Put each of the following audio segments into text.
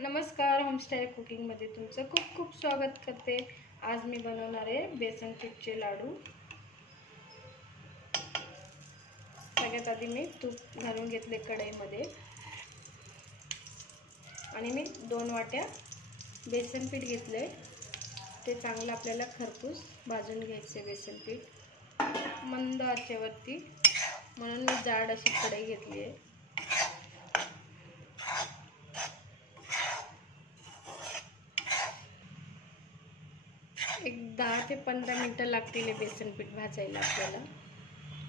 नमस्कार, होमस्टाईल कुकिंगमध्ये तुमचं खूप खूप स्वागत करते। आज मी बनवणार आहे बेसन पीठचे लाडू। सगळ्यात आधी मी तूप घालून घेतले कढईमध्ये आणि मी 2 वाट्या बेसन पीठ घेतले। ते चांगलं आपल्याला खरपूस भाजून घ्यायचे बेसन पीठ मंद आचेवरती, म्हणून मी जाड अशी कढई घेतली आहे। एक 10 ते 15 मिनिटं लागतील बेसन पीठ भाजायला आपल्याला,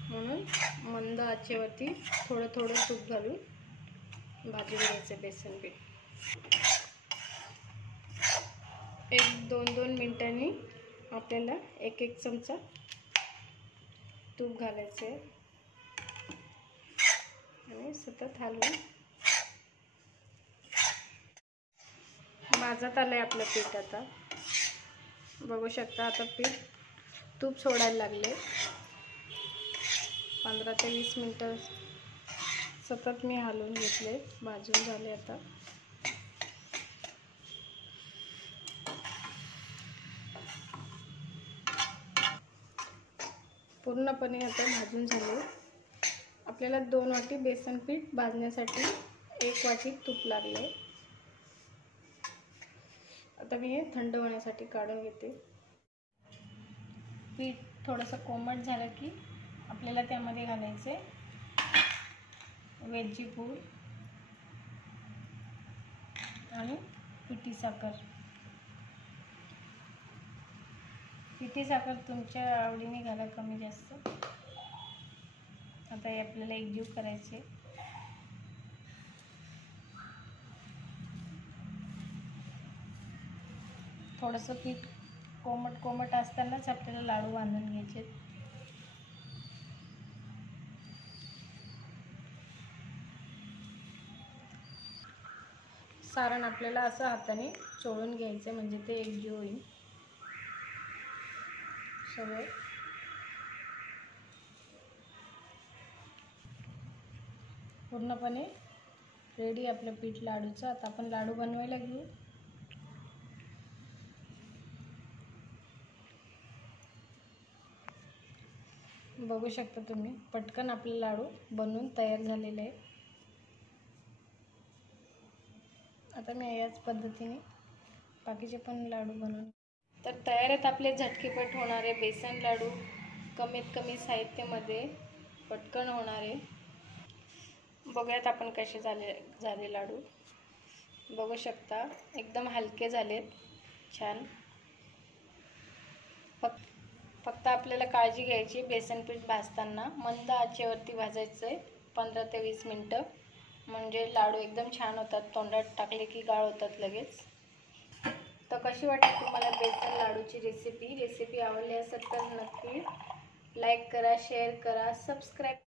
म्हणून मंद आचेवरती थोडं थोडं तूप घालून भाजून घ्यायचं बेसन पीठ। 1-2 मिनिटांनी आपल्याला एक चमचा तूप घालायचे आणि सतत हलवून भाजत आलंय आपलं पीठ। आता बघू शकता, आता पीठ तूप सोडायला लागले। 15 ते 20 मिनिटं सतत मी हलवून घेतले, भाजून झाले। आता पूर्णपणे आता भाजून झाले। आपल्याला 2 वाटी बेसन पीठ भाजण्यासाठी 1 वाटी तूप लागले। आता मी हे थंड होण्यासाठी काढून घेते। पीठ थोडंसं कोमट झालं की आपल्याला त्यामध्ये घालायचे वेलची पूड आणि पिठी साखर। पिठी साखर तुमच्या आवडीने घाला, कमी जास्त। आता हे आपल्याला एकजीव करायचे। थोडंसं पीठ कोमट असतानाच आपल्याला लाडू बांधून घ्यायचे। सारण आपल्याला असं हाताने चोळून घ्यायचे, म्हणजे ते एकजीव होईल सगळं। पूर्णपणे रेडी आपलं पीठ लाडूचं। आता आपण लाडू बनवायला घेऊ। बघू शकता तुम्ही, पटकन आपले लाडू बनवून तयार झालेले आहे। आता मी याच पद्धतीने बाकीचे पण लाडू बनवून तर तयार आहेत आपले झटकीपट होणारे बेसन लाडू। कमीत कमी साहित्यामध्ये पटकन होणारे। बघूयात आपण कसे झाले लाडू। बघू शकता, एकदम हलके झालेत, छान। फक्त आपल्याला काळजी घ्यायची, बेसन पीठ भाजताना मंद आचेवरती भाजायचं आहे 15 ते 20 मिनिटं, म्हणजे लाडू एकदम छान होतात। तोंडात टाकले की गाळ होतात लगेच। तर कशी वाटली तुम्हाला बेसन लाडूची रेसिपी आवडली असेल तर नक्की लाईक करा, शेअर करा, सबस्क्राईब